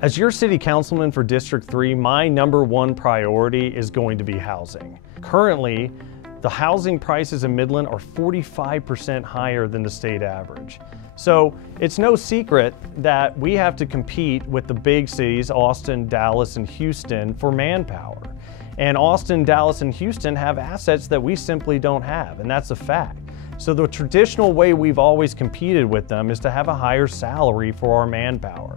As your city councilman for District 3, my #1 priority is going to be housing. Currently, the housing prices in Midland are 45% higher than the state average. So it's no secret that we have to compete with the big cities, Austin, Dallas, and Houston, for manpower. And Austin, Dallas, and Houston have assets that we simply don't have, and that's a fact. So the traditional way we've always competed with them is to have a higher salary for our manpower.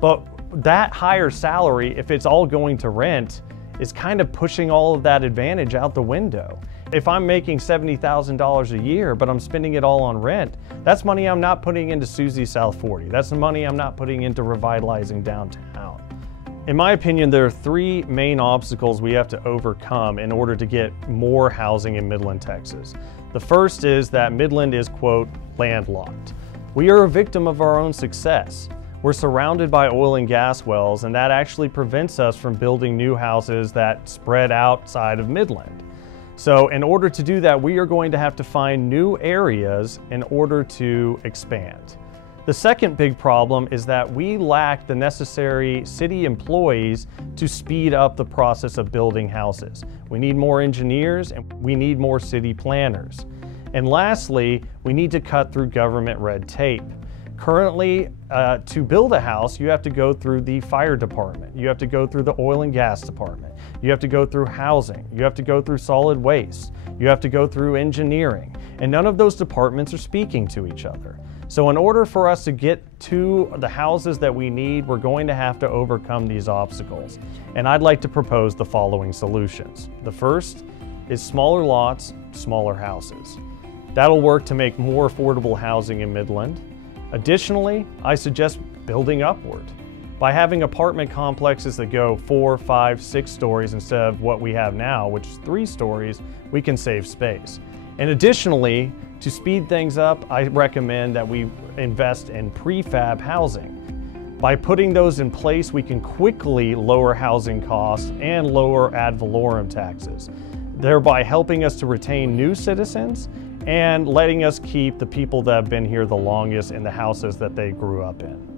But that higher salary, if it's all going to rent, is kind of pushing all of that advantage out the window. If I'm making $70,000 a year, but I'm spending it all on rent, that's money I'm not putting into Susie South 40. That's the money I'm not putting into revitalizing downtown. In my opinion, there are three main obstacles we have to overcome in order to get more housing in Midland, Texas. The first is that Midland is, quote, landlocked. We are a victim of our own success. We're surrounded by oil and gas wells, and that actually prevents us from building new houses that spread outside of Midland. So in order to do that, we are going to have to find new areas in order to expand. The second big problem is that we lack the necessary city employees to speed up the process of building houses. We need more engineers and we need more city planners. And lastly, we need to cut through government red tape. Currently, to build a house, you have to go through the fire department. You have to go through the oil and gas department. You have to go through housing. You have to go through solid waste. You have to go through engineering. And none of those departments are speaking to each other. So in order for us to get to the houses that we need, we're going to have to overcome these obstacles. And I'd like to propose the following solutions. The first is smaller lots, smaller houses. That'll work to make more affordable housing in Midland. Additionally, I suggest building upward. By having apartment complexes that go 4, 5, 6 stories instead of what we have now, which is 3 stories, we can save space. And additionally, to speed things up, I recommend that we invest in prefab housing. By putting those in place, we can quickly lower housing costs and lower ad valorem taxes, thereby helping us to retain new citizens and letting us keep the people that have been here the longest in the houses that they grew up in.